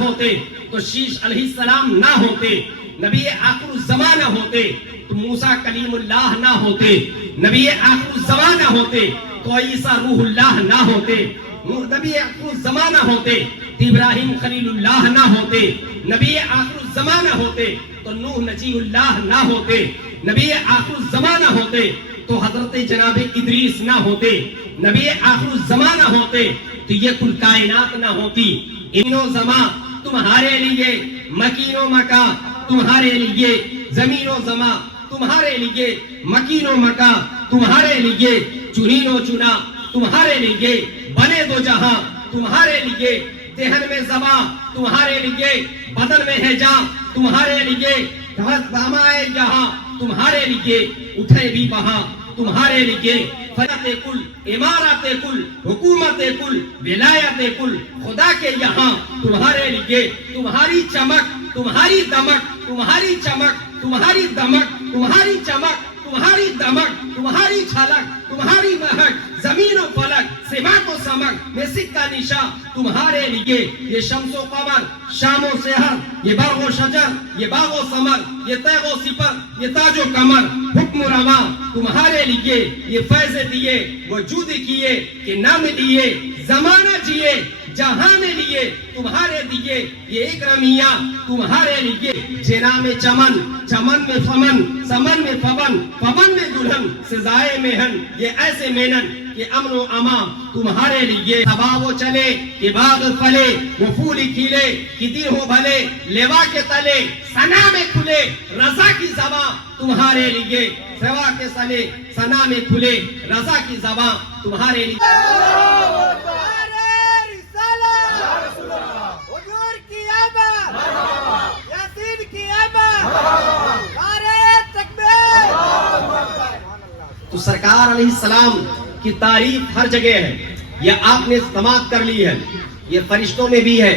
ہوتے تو شیش علیہ السلام نہ ہوتے، نبی آخر الزمان نہ ہوتے تو موسیٰ کلیم اللہ نہ ہوتے، نبی آخر الزمان نہ ہوتے تو عیسیٰ روح اللہ نہ ہوتے، نبی آخر الزمان نہ ہوتے تو ابراہیم خلیل اللہ نہ ہوتے، نبی آخر الزمان نہ ہوتے تو نوح نجی اللہ نہ ہوتے، نبی آخر الزمان نہ ہوتے تو حضرت جناب ادریس نہ ہوتے، نبی آخر الزمان نہ ہوتے تو یہ کل کائنات نہ ہوتی۔ ان و زمان تمہارے لیے، مکین و مکان تمہارے لیے، زمین و زمان تمہارے لیے، مکین و مکان تمہارے لیے، چنین و چنا تمہارے لیے، بنے دو جہاں تمہارے لیے، دہن میں زباں تمہارے لیے، بدن میں ہے جاں تمہارے لیے، ہمائے یہاں تمہارے لیے، اٹھے بھی وہاں تمہارے لیے، فلت کل، امارات کل، حکومت کل، ولایت کل، خدا کے یہاں تمہارے لیے، تمہاری چمک، تمہاری دمک، تمہاری چمک، تمہاری دمک، تمہاری چمک، تمہاری دمک، تمہاری چھلک، تمہاری مہک، زمین و فلک، سماک و سمک میں سکہ نشاں تمہارے لیے، یہ شمس و قمر، شام و سحر، یہ برگ و شجر، یہ باغ و ثمر، یہ تیغ و سپر، یہ تاج و کمر، حکم رواں تمہارے لیے، یہ فیض دیے وجود کیے کہ نام لیے، زمانہ جیے جہان لیے تمہارے دیے، یہ اکرمیہ تمہارے لیے، جنا میں چمن، چمن میں فمن، سمن میں فبن، فبن میں دلہن، سزائے مہن، یہ ایسے مینن کہ امن و امان تمہارے لیے، ہوا وہ چلے کہ باغ پھلے، وہ پھول کھلے کہ دل ہو بھلے، لیوا کے تلے ثنا میں کھلے، رضا کی زباں تمہارے لیے، سوا کے سلے ثنا میں کھلے، رضا کی زباں تمہارے لیے۔ تو سرکار علیہ السلام کی تعریف ہر جگہ ہے، یہ آپ نے سماعت کر لی ہے، یہ فرشتوں میں بھی ہے،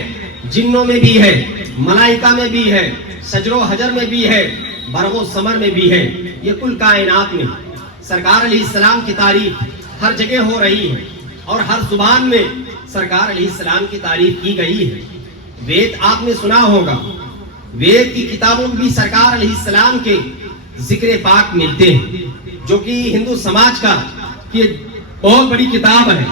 جنوں میں بھی ہے، ملائکہ میں بھی ہے، شجر و حجر میں بھی ہے، برگ و ثمر میں بھی ہے، یہ کل کائنات میں سرکار علیہ السلام کی تعریف ہر جگہ ہو رہی ہے، اور ہر زبان میں سرکار علیہ السلام کی تعریف کی گئی ہے۔ وید آپ نے سنا ہوگا، وید کی کتابوں میں بھی سرکار علیہ السلام کے ذکر پاک ملتے ہیں، جو کہ ہندو سماج کا یہ بہت بڑی کتاب ہے۔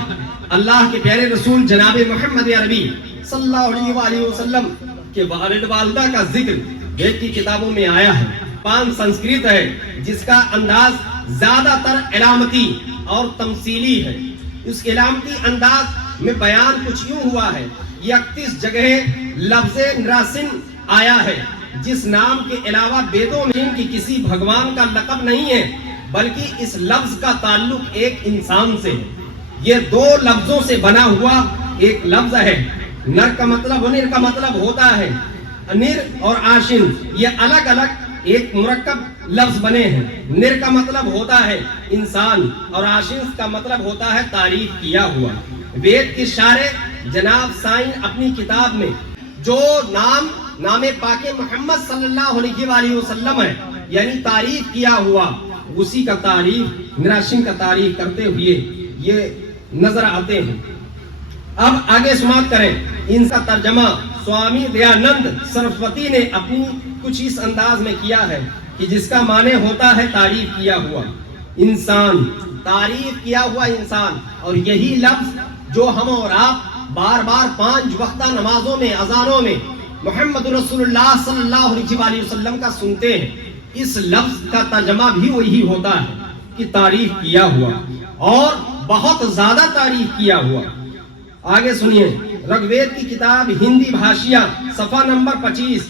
اللہ کے پیارے رسول جناب محمد عربی صلی اللہ علیہ وآلہ وسلم کے والد والدہ کا ذکر وید کی کتابوں میں آیا ہے۔ زبان سنسکرت ہے، جس کا انداز زیادہ تر علامتی اور تمثیلی ہے۔ اس علامتی انداز میں بیان کچھ یوں ہوا ہے، 31 جگہ لفظ نراسن آیا ہے، جس نام کے علاوہ ویدوں میں ان کی کسی بھگوان کا لقب نہیں ہے، بلکہ اس لفظ کا تعلق ایک انسان سے ہے۔ یہ دو لفظوں سے بنا ہوا ایک لفظ ہے۔ نر کا مطلب نر کا مطلب ہوتا ہے نر اور آشن، یہ الگ الگ ایک مرکب لفظ بنے ہیں۔ نر کا مطلب ہوتا ہے انسان اور آشن کا مطلب ہوتا ہے تعریف کیا ہوا۔ وید کے شارح جناب سائن اپنی کتاب میں جو نام پاک محمد صلی اللہ علیہ وآلہ وسلم ہے، یعنی تعریف کیا ہوا، اسی کا تعریف نراشن کا تعریف کرتے ہوئے یہ نظر آتے ہیں۔ اب آگے سماعت کریں، ان کا ترجمہ سوامی دیانند سرسوتی نے اپنی کچھ اس انداز میں کیا ہے کہ جس کا معنی ہوتا ہے تعریف کیا ہوا انسان، تعریف کیا ہوا انسان۔ اور یہی لفظ جو ہم اور آپ بار بار 5 وقتہ نمازوں میں، اذانوں میں محمد رسول اللہ صلی اللہ علیہ وسلم کا سنتے ہیں، اس لفظ کا ترجمہ بھی وہی ہوتا ہے کہ تعریف کیا ہوا، اور بہت زیادہ تعریف کیا ہوا۔ آگے سنیے، رگ وید کی کتاب ہندی بھاشیہ صفحہ نمبر 25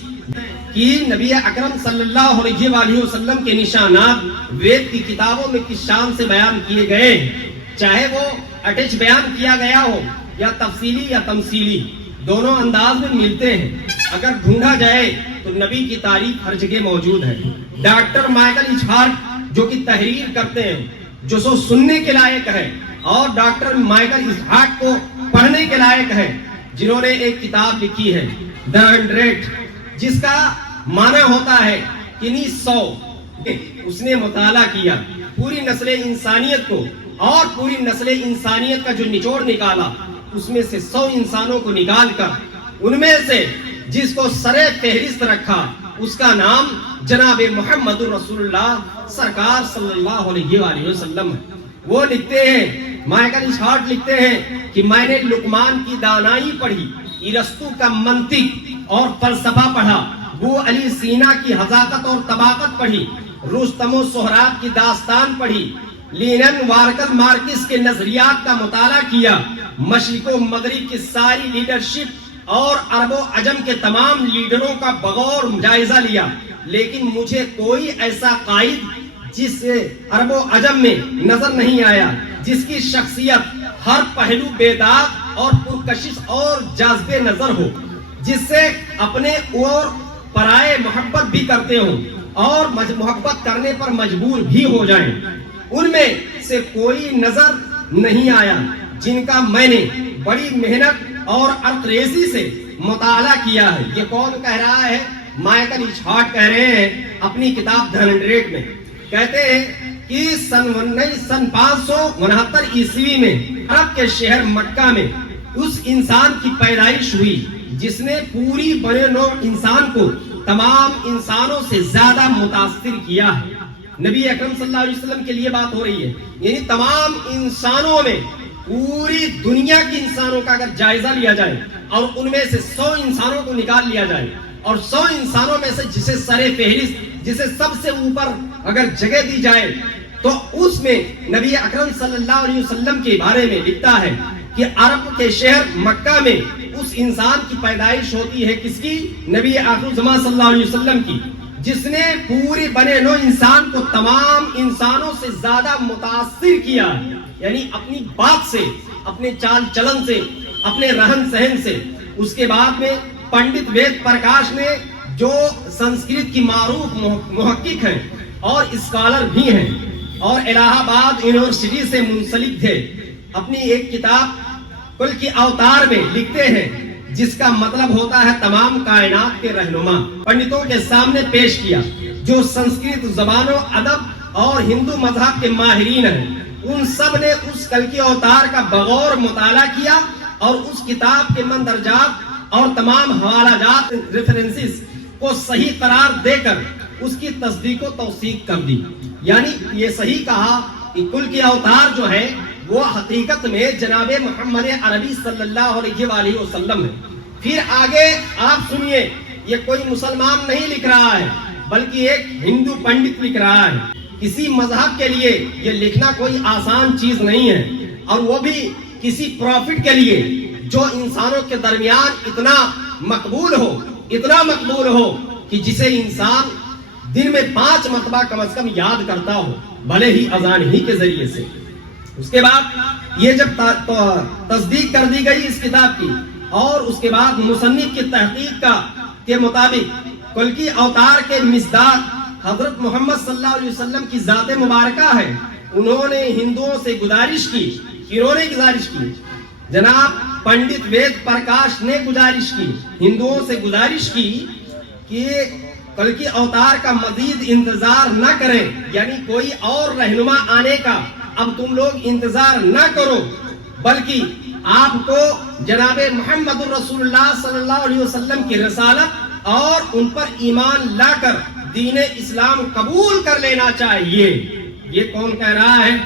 کی نبی اکرم صلی اللہ علیہ وآلہ وسلم کے نشانات وید کی کتابوں میں کس شان سے بیان کیے گئے ہیں، چاہے وہ اٹیچ بیان کیا گیا ہو یا تفصیلی یا تمثیلی، دونوں انداز میں ملتے ہیں۔ اگر ڈھونڈا جائے تو نبی کی تعریف ہر جگہ موجود ہے۔ ڈاکٹر مائیکل اسحاق جو کہ تحریر کرتے ہیں، جو سو سننے کے لائق ہے، اور ڈاکٹر مائیکل اسحاق کو پڑھنے کے لائق ہے، جنہوں نے ایک کتاب لکھی ہے دی 100، جس کا معنی ہوتا ہے کنی 100۔ اس نے مطالعہ کیا پوری نسل انسانیت کو، اور پوری نسل انسانیت کا جو نچوڑ نکالا، اس میں سے 100 انسانوں کو نکال کر ان میں سے جس کو سرے فہرست رکھا اس کا نام جناب محمد رسول اللہ سرکار صلی اللہ علیہ وآلہ وسلم ہے۔ وہ لکھتے ہیں، مائیکل اسہارٹ لکھتے ہیں کہ میں نے لقمان کی دانائی پڑھی، ارسطو کا منطق اور فلسفہ پڑھا، ابو علی سینا کی حذاقت اور طباقت پڑھی، رستم و سہراب کی داستان پڑھی، لینن وارکل مارکس کے نظریات کا مطالعہ کیا، مشرق و مغرب کی ساری لیڈرشپ اور عرب و عجم کے تمام لیڈروں کا بغور جائزہ لیا، لیکن مجھے کوئی ایسا قائد جس عرب و عجم میں نظر نہیں آیا جس کی شخصیت ہر پہلو بے داغ اور پرکشش اور جاذب نظر ہو، جس سے اپنے اور پرائے محبت بھی کرتے ہوں اور محبت کرنے پر مجبور بھی ہو جائیں۔ ان میں سے کوئی نظر نہیں آیا جن کا میں نے بڑی محنت اور عرقریزی سے مطالعہ کیا ہے۔ یہ کون کہہ رہا ہے؟ مائیکل اسہارٹ کہہ رہے ہیں اپنی کتاب دی 100 میں، کہتے ہیں کہ سن 569 عیسوی میں عرب کے شہر مکہ میں اس انسان کی پیدائش ہوئی جس نے پوری بنے نوع انسان کو تمام انسانوں سے زیادہ متاثر کیا ہے۔ نبی اکرم صلی اللہ علیہ وسلم کے لیے بات ہو رہی ہے، یعنی تمام انسانوں میں پوری دنیا کی انسانوں کا اگر جائزہ لیا جائے اور ان میں سے 100 انسانوں کو نکال لیا جائے اور 100 انسانوں میں سے جسے سرے فہرست، جسے سب سے اوپر اگر جگہ دی جائے تو اس میں نبی اکرم صلی اللہ علیہ وسلم کے بارے میں لکھتا ہے کہ عرب کے شہر مکہ میں اس انسان کی پیدائش ہوتی ہے، کس کی؟ نبی آخر الزمان صلی اللہ علیہ وسلم کی، جس نے پوری بنے نوع انسان کو تمام انسانوں سے زیادہ متاثر کیا، یعنی اپنی بات سے، اپنے چال چلن سے، اپنے رہن سہن سے۔ اس کے بعد میں پنڈت وید پرکاش نے، جو سنسکرت کی معروف محقق ہیں اور اسکالر بھی ہیں اور الہ آباد یونیورسٹی سے منسلک تھے، اپنی ایک کتاب کل کی اوتار میں لکھتے ہیں جس کا مطلب ہوتا ہے تمام کائنات کے رہنما، پنڈتوں کے سامنے پیش کیا جو سنسکرت زبان و ادب اور ہندو مذہب کے ماہرین ہیں۔ ان سب نے اس کل کی اوتار کا بغور مطالعہ کیا اور اس کتاب کے مندرجات اور تمام حوالہ جات ریفرنسز کو صحیح قرار دے کر اس کی تصدیق و توثیق کر دی۔ یعنی یہ صحیح کہا کہ کل کی اوتار جو ہے وہ حقیقت میں جناب محمد عربی صلی اللہ علیہ وآلہ وسلم ہے۔ پھر آگے آپ سنیے، یہ کوئی مسلمان نہیں لکھ رہا ہے بلکہ ایک ہندو پنڈت لکھ رہا ہے۔ کسی مذہب کے لیے یہ لکھنا کوئی آسان چیز نہیں ہے، اور وہ بھی کسی پروفٹ کے لیے جو انسانوں کے درمیان اتنا مقبول ہو کہ جسے انسان دن میں 5 مرتبہ کم از کم یاد کرتا ہو، بھلے ہی اذان ہی کے ذریعے سے۔ اس کے بعد یہ جب تصدیق کر دی گئی اس کتاب کی اور اس کے بعد مصنف کی تحقیق کے مطابق کل کی اوتار کے مصداق حضرت محمد صلی اللہ علیہ وسلم کی ذات مبارکہ ہے، انہوں نے ہندوؤں سے گزارش کی، جناب پنڈت وید پرکاش نے ہندوؤں سے گزارش کی کہ کل کی اوتار کا مزید انتظار نہ کریں، یعنی کوئی اور رہنما آنے کا اب تم لوگ انتظار نہ کرو، بلکہ آپ کو جناب محمد الرسول اللہ صلی اللہ علیہ وسلم کی رسالت اور ان پر ایمان لا کر دین اسلام قبول کر لینا چاہیے۔ یہ کون کہہ رہا ہے؟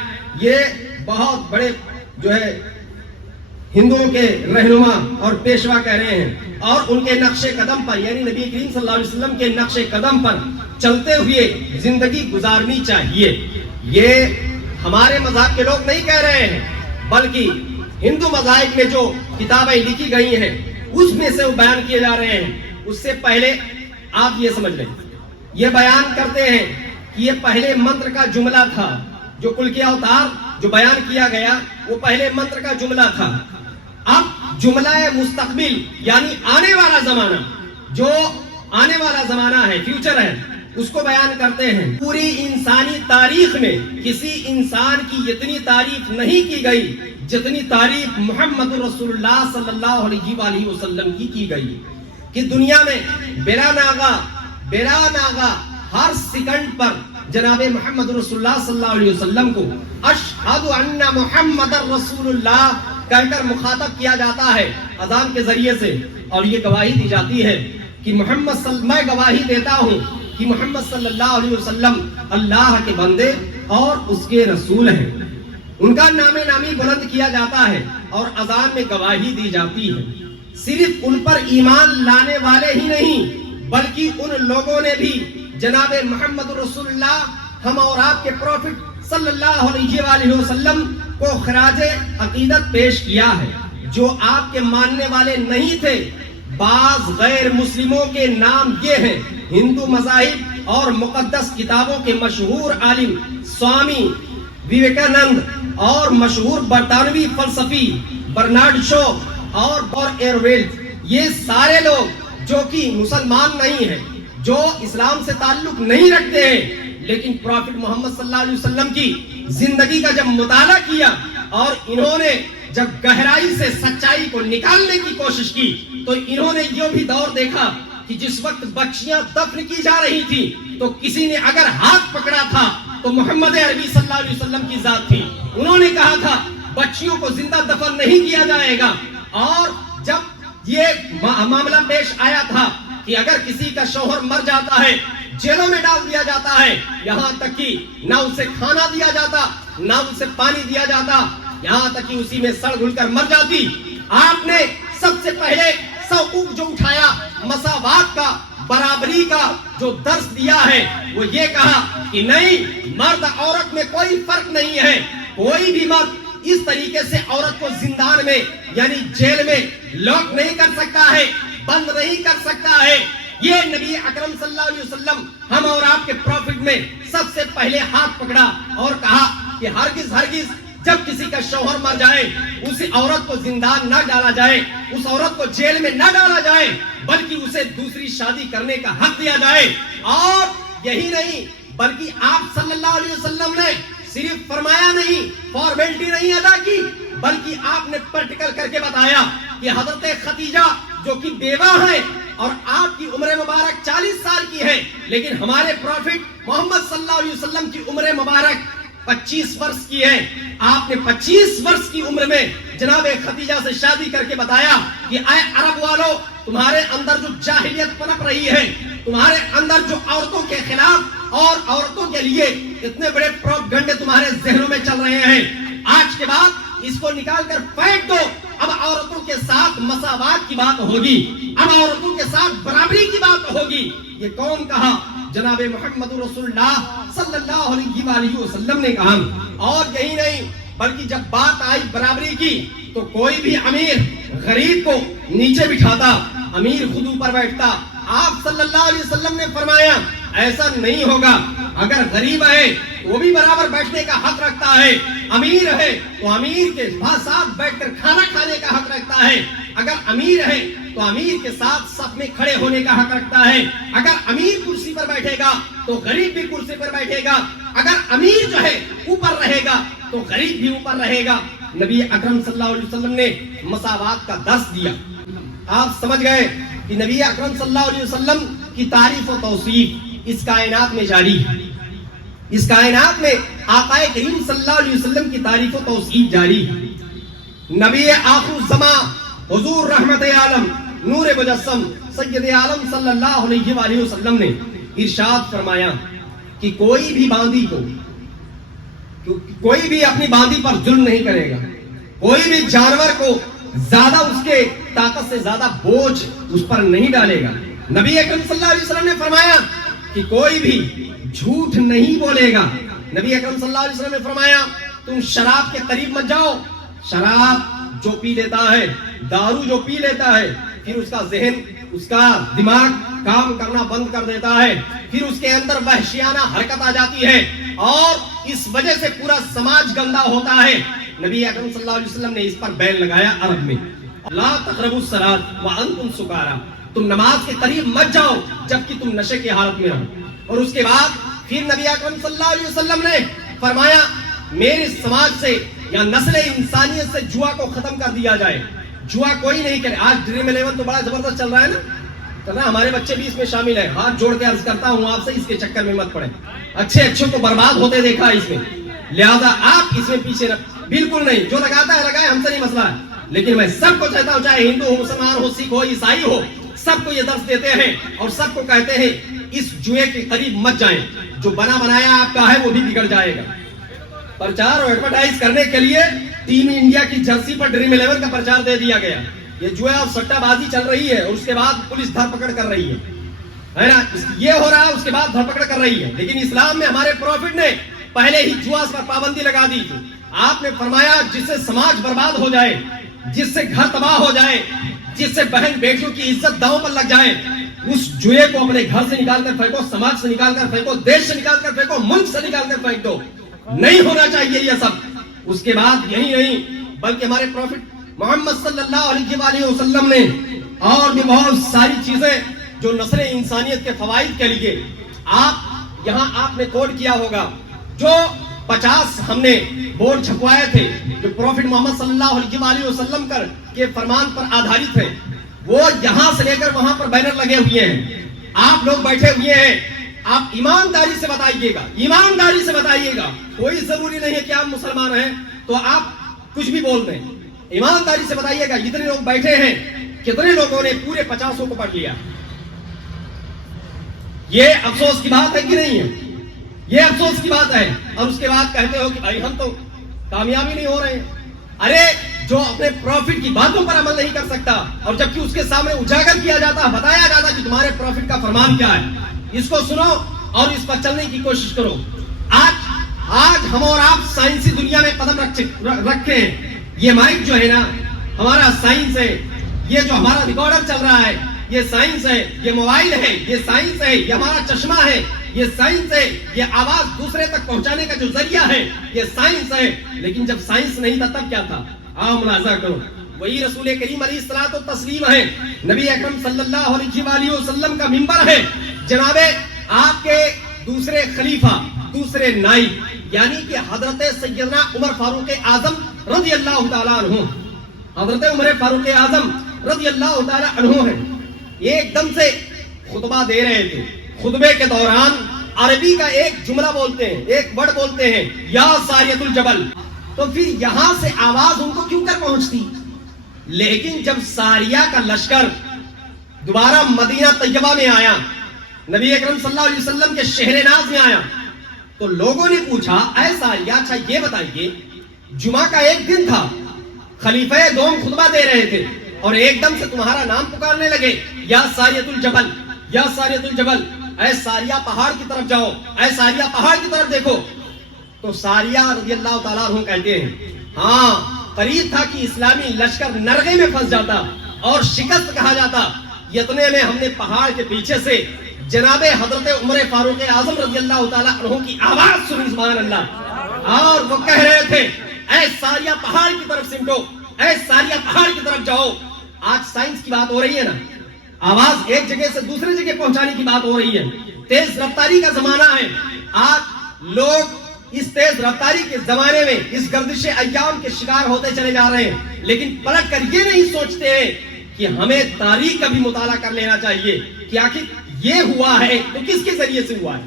یہ بہت بڑے جو ہے ہندوؤں کے رہنما اور پیشوا کہہ رہے ہیں، اور ان کے نقش قدم پر، یعنی نبی کریم صلی اللہ علیہ وسلم کے نقش قدم پر چلتے ہوئے زندگی گزارنی چاہیے۔ یہ ہمارے مذہب کے لوگ نہیں کہہ رہے ہیں، بلکہ ہندو مذاہب میں جو کتابیں لکھی گئی ہیں اس میں سے وہ بیان کیے جا رہے ہیں۔ اس سے پہلے آپ یہ سمجھ لیں، یہ بیان کرتے ہیں کہ یہ پہلے منتر کا جملہ تھا، جو کل کی اوتار جو بیان کیا گیا وہ پہلے منتر کا جملہ تھا۔ اب جملہ مستقبل یعنی آنے والا زمانہ، جو آنے والا زمانہ ہے، فیوچر ہے، اس کو بیان کرتے ہیں۔ پوری انسانی تاریخ میں کسی انسان کی اتنی تعریف نہیں کی گئی جتنی تعریف محمد رسول اللہ صلی اللہ علیہ وآلہ وسلم کی گئی، کہ دنیا میں بلا ناغا ہر سیکنڈ پر جناب محمد رسول اللہ صلی اللہ علیہ وسلم کو اشہد ان محمد رسول اللہ کہہ کر مخاطب کیا جاتا ہے اذان کے ذریعے سے، اور یہ گواہی دی جاتی ہے کہ میں گواہی دیتا ہوں کہ محمد صلی اللہ علیہ وسلم اللہ کے بندے اور اس کے رسول ہیں. ان کا نام نامی بلند کیا جاتا ہے اور اذان میں گواہی دی جاتی ہے. صرف ان پر ایمان لانے والے ہی نہیں بلکہ ان لوگوں نے بھی جناب محمد رسول اللہ ہم اور آپ کے پروفٹ صلی اللہ علیہ وآلہ وسلم کو خراج عقیدت پیش کیا ہے جو آپ کے ماننے والے نہیں تھے. بعض غیر مسلموں کے نام یہ ہیں: ہندو مذاہب اور مقدس کتابوں کے مشہور عالم سوامی وویکانند اور مشہور برطانوی فلسفی برنارڈ شو اور ایرویلٹ. یہ سارے لوگ جو کہ مسلمان نہیں ہیں, جو اسلام سے تعلق نہیں رکھتے ہیں, لیکن پروفٹ محمد صلی اللہ علیہ وسلم کی زندگی کا جب مطالعہ کیا اور انہوں نے جب گہرائی سے سچائی کو نکالنے کی کوشش کی تو انہوں نے یہ بھی دور دیکھا کہ جس وقت بچیاں دفن کی جا رہی تھی تو کسی نے اگر ہاتھ پکڑا تھا تو محمد عربی صلی اللہ علیہ وسلم کی ذات تھی. انہوں نے کہا تھا بچیوں کو زندہ دفن نہیں کیا جائے گا. اور جب یہ معاملہ پیش آیا تھا کہ اگر کسی کا شوہر مر جاتا ہے جیلوں میں ڈال دیا جاتا ہے, یہاں تک کہ نہ اسے کھانا دیا جاتا نہ اسے پانی دیا جاتا, یہاں تک کہ اسی میں سڑ گھل کر مر جاتی. آپ نے سب سے پہلے حقوق جو اٹھایا, مساوات کا, برابری کا جو درس دیا ہے, وہ یہ کہا کہ نہیں, مرد عورت میں کوئی فرق نہیں ہے. کوئی بھی مرد اس طریقے سے عورت کو زندان میں یعنی جیل میں لاک نہیں کر سکتا ہے, بند نہیں کر سکتا ہے. یہ نبی اکرم صلی اللہ علیہ وسلم ہم اور آپ کے پروفٹ نے سب سے پہلے ہاتھ پکڑا اور کہا کہ ہرگز ہرگز جب کسی کا شوہر مر جائے اسی عورت کو زندان نہ ڈالا جائے, اس عورت کو جیل میں نہ ڈالا جائے, بلکہ اسے دوسری شادی کرنے کا حق دیا جائے. اور یہی نہیں بلکہ آپ صلی اللہ علیہ وسلم نے صرف فرمایا نہیں, فارمیلٹی نہیں ادا کی, بلکہ آپ نے پریکٹیکل کر کے بتایا کہ حضرت خدیجہ جو کہ بیوہ ہیں اور آپ کی عمر مبارک 40 سال کی ہے, لیکن ہمارے پروفٹ محمد صلی اللہ علیہ وسلم کی عمر مبارک 25 برس کی ہے. آپ نے 25 برس کی عمر میں جناب خدیجہ سے شادی کر کے بتایا کہ اے عرب والو, تمہارے اندر جو جاہلیت پنپ رہی ہے, تمہارے اندر جو عورتوں کے خلاف اور عورتوں کے لیے اتنے بڑے پروپیگنڈے تمہارے ذہنوں میں چل رہے ہیں, آج کے بعد اس کو نکال کر پھینک دو. اب عورتوں کے ساتھ مساوات کی بات ہوگی, اب عورتوں کے ساتھ برابری کی بات ہوگی. یہ کون کہا؟ جناب محمد رسول اللہ صلی اللہ علیہ وآلہ وسلم نے کہا. اور یہی نہیں بلکہ جب بات آئی برابری کی تو کوئی بھی امیر غریب کو نیچے بٹھاتا, امیر خود اوپر بیٹھتا. آپ صلی اللہ علیہ وسلم نے فرمایا ایسا نہیں ہوگا. اگر غریب ہے وہ بھی برابر بیٹھنے کا حق رکھتا ہے, امیر ہے تو امیر کے ساتھ بیٹھ کر کھانا کھانے کا حق رکھتا ہے. اگر امیر ہے تو امیر کے ساتھ صف میں کھڑے ہونے کا حق رکھتا ہے. اگر امیر کرسی پر بیٹھے گا تو غریب بھی کرسی پر بیٹھے گا. اگر امیر جو ہے اوپر رہے گا تو غریب بھی اوپر رہے گا. نبی اکرم صلی اللہ علیہ وسلم نے مساوات کا درس دیا. آپ سمجھ گئے کہ نبی اکرم صلی اللہ علیہ وسلم کی تعریف و توصیف اس کائنات میں جاری ہے. اس کائنات میں آقا کریم صلی اللہ علیہ وسلم کی تعریف و توصیف جاری ہے. نبی آخر الزمان حضور رحمت عالم نور مجسم سید عالم صلی اللہ علیہ وآلہ وسلم نے ارشاد فرمایا کہ کوئی بھی باندی کو, کوئی بھی اپنی باندی پر ظلم نہیں کرے گا, کوئی بھی جانور کو زیادہ اس کے طاقت سے زیادہ بوجھ اس پر نہیں ڈالے گا. نبی اکرم صلی اللہ علیہ وسلم نے فرمایا کہ کوئی بھی جھوٹ نہیں بولے گا. نبی اکرم صلی اللہ علیہ وسلم نے فرمایا تم شراب کے قریب مت جاؤ. شراب جو پی لیتا ہے, دارو جو پی لیتا ہے, پھر اس کا ذہن, اس کا دماغ کام کرنا بند کر دیتا ہے, پھر اس کے اندر وحشیانہ حرکت آ جاتی ہے اور اس وجہ سے پورا سماج گندا ہوتا ہے. نبی اکرم صلی اللہ علیہ وسلم نے اس پر بین لگایا عرب میں, لا تقربوا الصلاۃ وانتم سکارا, تم نماز کے قریب مت جاؤ جبکہ تم نشے کی حالت میں رہو. اور اس کے بعد پھر نبی اکرم صلی اللہ علیہ وسلم نے فرمایا میرے سماج سے یا نسل انسانیت سے جوا کو ختم کر دیا جائے. جوا کوئی نہیں کرے. آج ڈریم 11 تو بڑا زبردست چل رہا ہے نا, ہمارے بچے بھی اس میں شامل ہیں. ہاتھ جوڑ کے عرض کرتا ہوں آپ سے اس کے چکر میں مت پڑے. اچھے اچھوں کو برباد ہوتے دیکھا اس میں, لہذا آپ اس میں پیچھے نہ, بالکل نہیں. جو لگاتا ہے لگائے, ہم سے نہیں مسئلہ ہے, لیکن میں سب کو چاہتا ہوں، چاہے ہندو ہو، مسلمان ہو، سکھ ہو، عیسائی ہو، سب کو یہ درس دیتے ہیں اور سب کو کہتے ہیں اس جوئے کے قریب مت جائیں، جو بنا بنایا آپ کا ہے وہ بھی بگڑ جائے گا۔ پرچار اور ایڈورٹائز کرنے کے لیے ٹیم انڈیا کی جرسی پر ڈریم 11 کا پرچار دے دیا گیا۔ یہ جوئے اور سٹہ بازی چل رہی ہے اور اس کے بعد پولیس دھر پکڑ کر رہی ہے نا، یہ ہو رہا ہے، اس کے بعد دھر پکڑ کر رہی ہے۔ لیکن اسلام میں ہمارے پروفٹ نے پہلے ہی جوا پر پابندی لگا دی تھی۔ آپ نے فرمایا جس سے سماج برباد ہو جائے، جس سے گھر تباہ ہو جائے، جس سے بہن بیٹیوں کی عزت داؤں پر لگ جائے، اس جوئے کو اپنے گھر سے نکال کر پھینکو، سماج سے نکال کر پھینکو، دیش سے نکال کر پھینکو، ملک سے نکال کر پھینک دو۔ نہیں ہونا چاہیے یہ سب۔ اس کے بعد یہی نہیں بلکہ ہمارے پروفٹ محمد صلی اللہ علیہ وآلہ وسلم نے اور بھی بہت ساری چیزیں جو نسل انسانیت کے فوائد کے لیے آپ نے کوڈ کیا ہوگا، جو 50 ہم نے بورڈ چھپوائے تھے جو پروفٹ محمد صلی اللہ علیہ وآلہ وسلم کے فرمان پر آدھارت ہے، وہ یہاں سے لے کر وہاں پر بینر لگے ہوئے ہیں۔ آپ لوگ بیٹھے ہوئے ہیں، آپ ایمانداری سے بتائیے گا، ایمانداری سے بتائیے گا، کوئی ضروری نہیں ہے کہ آپ مسلمان ہیں تو آپ کچھ بھی بول دیں، ایمانداری سے بتائیے گا جتنے لوگ بیٹھے ہیں کتنے لوگوں نے پورے 50 کو پڑھ لیا۔ یہ افسوس کی بات ہے کہ نہیں ہے؟ یہ افسوس کی بات ہے۔ اور اس کے بعد کہتے ہو کہ بھائی ہم تو کامیابی نہیں ہو رہے ہیں۔ ارے جو اپنے پروفٹ کی باتوں پر عمل نہیں کر سکتا اور جبکہ اس کے سامنے اجاگر کیا جاتا، بتایا جاتا کہ تمہارے پروفٹ کا فرمان کیا ہے، اس کو سنو اور اس پر چلنے کی کوشش کرو۔ آج ہم اور آپ سائنسی دنیا میں قدم رکھے ہیں۔ یہ مائک جو ہے نا ہمارا سائنس ہے، یہ جو ہمارا ریکارڈر چل رہا ہے یہ سائنس ہے، یہ موبائل ہے یہ سائنس ہے، یہ ہمارا چشمہ ہے یہ سائنس ہے، یہ آواز دوسرے تک پہنچانے کا جو ذریعہ ہے یہ سائنس ہے۔ لیکن جب سائنس نہیں تھا تب کیا تھا؟ آؤ ملاحظہ کرو، وہی رسول کریم علیہ الصلوۃ والتسلیم ہے، نبی اکرم صلی اللہ علیہ وآلہ وسلم کا منبر ہے، جناب آپ کے دوسرے خلیفہ، دوسرے نائب یعنی کہ حضرت سیدنا عمر فاروق اعظم رضی اللہ تعالیٰ عنہ، حضرت عمر فاروق اعظم رضی اللہ تعالیٰ عنہ ہیں، ایک دم سے خطبہ دے رہے تھے۔ خطبے کے دوران عربی کا ایک جملہ بولتے ہیں، ایک ورڈ بولتے ہیں، یا ساریۃ الجبل، تو پھر یہاں سے آواز ان کو کیوں کر پہنچتی؟ لیکن جب ساریہ کا لشکر دوبارہ مدینہ طیبہ میں آیا، نبی اکرم صلی اللہ علیہ وسلم کے شہر ناز میں آیا، تو لوگوں نے پوچھا اے ساریہ اچھا یہ بتائیے جمعہ کا ایک دن تھا، خلیفہ دوم خطبہ دے رہے تھے اور ایک دم سے تمہارا نام پکارنے لگے، یا ساریۃ الجبل، یا ساریۃ الجبل، اے ساریہ پہاڑ کی طرف جاؤ، اے ساریہ پہاڑ کی طرف دیکھو۔ تو ساریہ رضی اللہ تعالیٰ عنہ کہتے ہیں ہاں قریب تھا کہ اسلامی لشکر نرغے میں پھنس جاتا اور شکست کہا جاتا، اتنے میں ہم نے پہاڑ کے پیچھے سے جناب حضرت عمر فاروق اعظم رضی اللہ تعالیٰ عنہ کی آواز سنی، سبحان اللہ، اور وہ کہہ رہے تھے اے ساریہ پہاڑ کی طرف سمٹو، اے ساریہ پہاڑ کی طرف جاؤ۔ آج سائنس کی بات ہو رہی ہے نا، آواز ایک جگہ سے دوسری جگہ پہنچانے کی بات ہو رہی ہے، تیز رفتاری کا زمانہ ہے۔ آج لوگ اس تیز رفتاری کے زمانے میں اس گردش ایام کے شکار ہوتے چلے جا رہے ہیں، لیکن پلٹ کر یہ نہیں سوچتے ہیں کہ ہمیں تاریخ کا بھی مطالعہ کر لینا چاہیے کہ آخر یہ ہوا ہے تو کس کے ذریعے سے ہوا ہے۔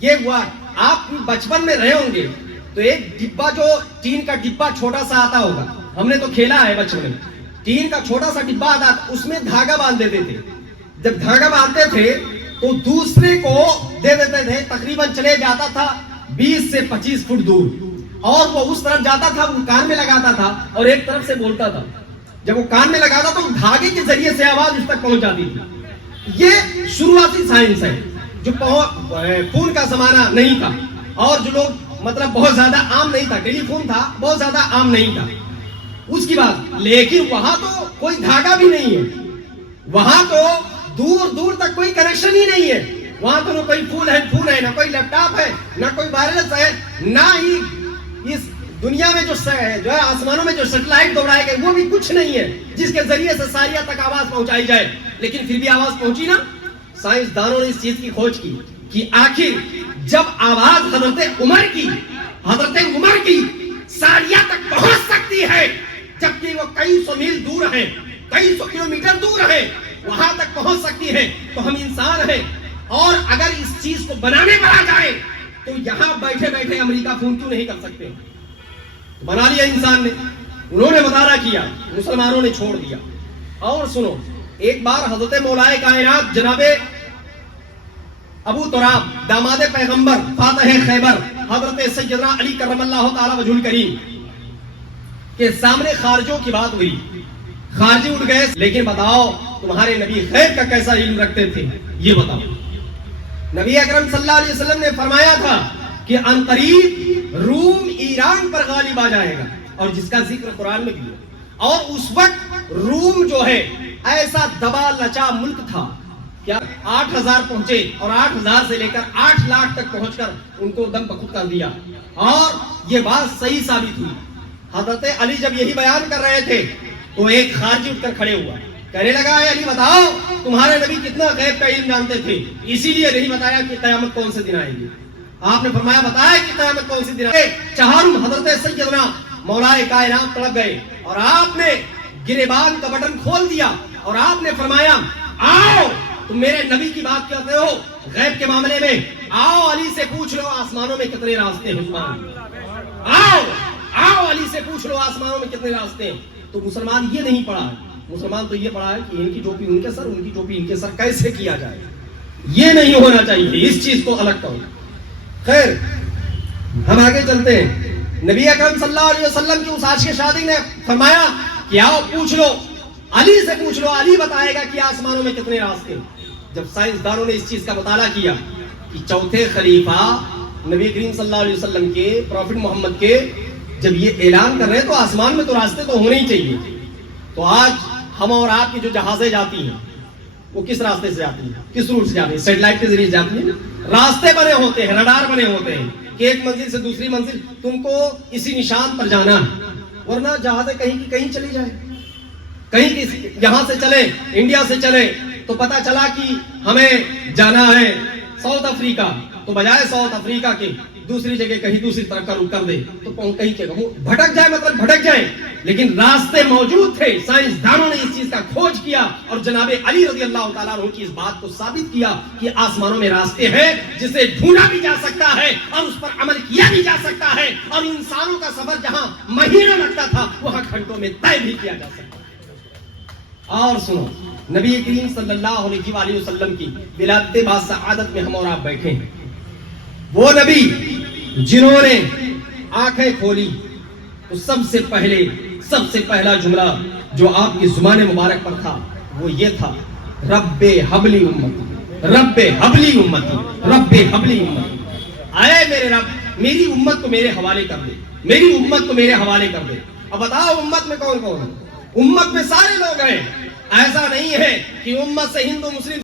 یہ ہوا، آپ بچپن میں رہے ہوں گے تو ایک ڈبہ جو ٹین کا ڈبہ چھوٹا سا آتا ہوگا، ہم نے تو کھیلا ہے بچپن میں، ٹین کا چھوٹا سا ڈبہ آتا، اس میں دھاگا باندھ دیتے تھے، جب دھاگا باندھتے تھے تو دوسرے کو دے دیتے تھے، تقریباً چلے جاتا تھا 20 سے 25 فٹ دور، اور وہ اس طرف جاتا تھا، وہ کان میں لگاتا تھا اور ایک طرف سے بولتا تھا، جب وہ کان میں لگاتا تو دھاگے کے ذریعے سے آواز اس تک پہنچ جاتی تھی۔ یہ شروعاتی سائنس ہے، جو فون کا زمانہ نہیں تھا اور جو لوگ مطلب بہت زیادہ عام نہیں تھا، ٹیلی فون تھا بہت زیادہ عام نہیں تھا اس کی بات، لیکن وہاں تو کوئی دھاگا بھی نہیں ہے، وہاں تو دور دور تک کوئی کنیکشن ہی نہیں ہے، وہاں تو نہ کوئی فون ہے، نہ کوئی لیپ ٹاپ ہے، نہ کوئی وائرلیس ہے، نہ ہی اس دنیا میں جو ہے آسمانوں میں جو سیٹلائٹ دوڑائے گئے وہ بھی کچھ نہیں ہے جس کے ذریعے سے ساریہ تک آواز پہنچائی جائے، لیکن پھر بھی آواز پہنچی نا۔ سائنسدانوں نے اس چیز کی کھوج کی کہ آخر جب آواز حضرت عمر کی ساریہ تک پہنچ سکتی ہے، جبکہ وہ کئی سو میل دور ہیں، کئی سو کلومیٹر دور ہے، وہاں تک پہنچ سکتی ہے تو ہم انسان ہیں، اور اگر اس چیز کو بنانے پر آ جائے تو یہاں بیٹھے بیٹھے امریکہ فون کیوں نہیں کر سکتے؟ بنا لیا انسان نے، انہوں نے مطالعہ کیا، مسلمانوں نے چھوڑ دیا. اور سنو، ایک بار حضرت مولائے کائنات جناب ابو تراب داماد پیغمبر فاتح خیبر حضرت سیدنا علی کرم اللہ تعالی وجہ الکریم کے سامنے خارجوں کی بات ہوئی. خارجی اٹھ گئے، لیکن بتاؤ تمہارے نبی غیب کا کیسا علم رکھتے تھے یہ بتاؤ. نبی اکرم صلی اللہ علیہ وسلم نے فرمایا تھا کہ ان قریب روم ایران پر غالب آ جائے گا، اور جس کا ذکر قرآن میں بھی ہے. اور اس وقت روم جو ہے ایسا دبا لچا ملک تھا، کیا 8,000 پہنچے اور 8,000 سے لے کر 8 لاکھ تک پہنچ کر ان کو دم بخود کر دیا. اور یہ بات صحیح ثابت ہوئی. حضرت علی جب یہی بیان کر رہے تھے تو ایک خارجی اٹھ کر کھڑے ہوا، کہنے لگا اے علی بتاؤ تمہارے نبی کتنا غیب کا علم جانتے تھے، اسی لیے نہیں بتایا کہ قیامت کون سے دن آئے گی. آپ نے فرمایا بتایا کہ قیامت کون سی دن آئے. چہارم حضرت سیدنا مولائے کائنات تڑپ گئے اور آپ نے گریبان کا بٹن کھول دیا اور آپ نے فرمایا آؤ تم میرے نبی کی بات کرتے ہو غیب کے معاملے میں، آؤ علی سے پوچھ لو آسمانوں میں کتنے راستے ہیں. آؤ علی سے پوچھ لو آسمانوں میں کتنے راستے ہیں. تو مسلمان یہ نہیں پڑھا ہے، مسلمان تو یہ پڑھا ہے کہ ان کی ٹوپی ان کے سر، ان کی ٹوپی ان کے سر کیسے کیا جائے. یہ نہیں ہونا چاہیے، اس چیز کو الگ کرو. خیر ہم آگے چلتے ہیں. نبی اکرم صلی اللہ علیہ وسلم کی اس عاشق شادی نے فرمایا کہ آؤ پوچھ لو علی سے، پوچھ لو علی بتائے گا کہ آسمانوں میں کتنے راستے. جب سائنسدانوں نے اس چیز کا مطالعہ کیا کہ چوتھے خلیفہ نبی کریم صلی اللہ علیہ وسلم کے، پروفٹ محمد کے جب یہ اعلان کر رہے ہیں تو آسمان میں تو راستے تو ہونے ہی چاہیے. تو آج ہم اور آپ کی جو جہازیں جاتی ہیں وہ کس راستے سے جاتی ہیں، کس روٹ سے جاتی ہیں؟ سیٹلائٹ کے ذریعے جاتی ہیں. راستے بنے ہوتے ہیں، رڈار بنے ہوتے ہیں کہ ایک منزل سے دوسری منزل تم کو اسی نشان پر جانا ہے، ورنہ جہازیں کہیں کی کہیں چلی جائیں. کہیں یہاں سے چلے، انڈیا سے چلے تو پتا چلا کہ ہمیں جانا ہے ساؤتھ افریقہ، تو بجائے ساؤتھ افریقہ کے دوسری جگہ کہیں دوسری طرف کا رخ کر دے تو کہیں کہ وہ بھٹک جائے، مطلب بھٹک جائے. لیکن راستے موجود تھے. سائنسدانوں نے اس چیز کا کھوج کیا اور جناب علی رضی اللہ تعالیٰ عنہ کی اس بات کو ثابت کیا کہ آسمانوں میں راستے ہیں جسے ڈھونڈا بھی جا سکتا ہے اور اس پر عمل کیا بھی جا سکتا ہے، اور انسانوں کا سفر جہاں مہینہ لگتا تھا وہاں گھنٹوں میں طے بھی کیا جا سکتا ہے. اور سنو، نبی کریم صلی اللہ علیہ وآلہ وسلم کی ولادت باسعادت میں ہم اور آپ بیٹھے ہیں. وہ نبی جنہوں نے آنکھیں کھولی تو سب سے پہلا جملہ جو آپ کی زبان مبارک پر تھا وہ یہ تھا، رب حبلی امتی، رب حبلی امتی، رب حبلی امتی. اے میرے رب میری امت کو میرے حوالے کر دے، میری امت کو میرے حوالے کر دے. اب بتاؤ امت میں کون کون ہے؟ امت میں سارے لوگ ہیں. ایسا نہیں ہے کہ امت سے ہندو مسلم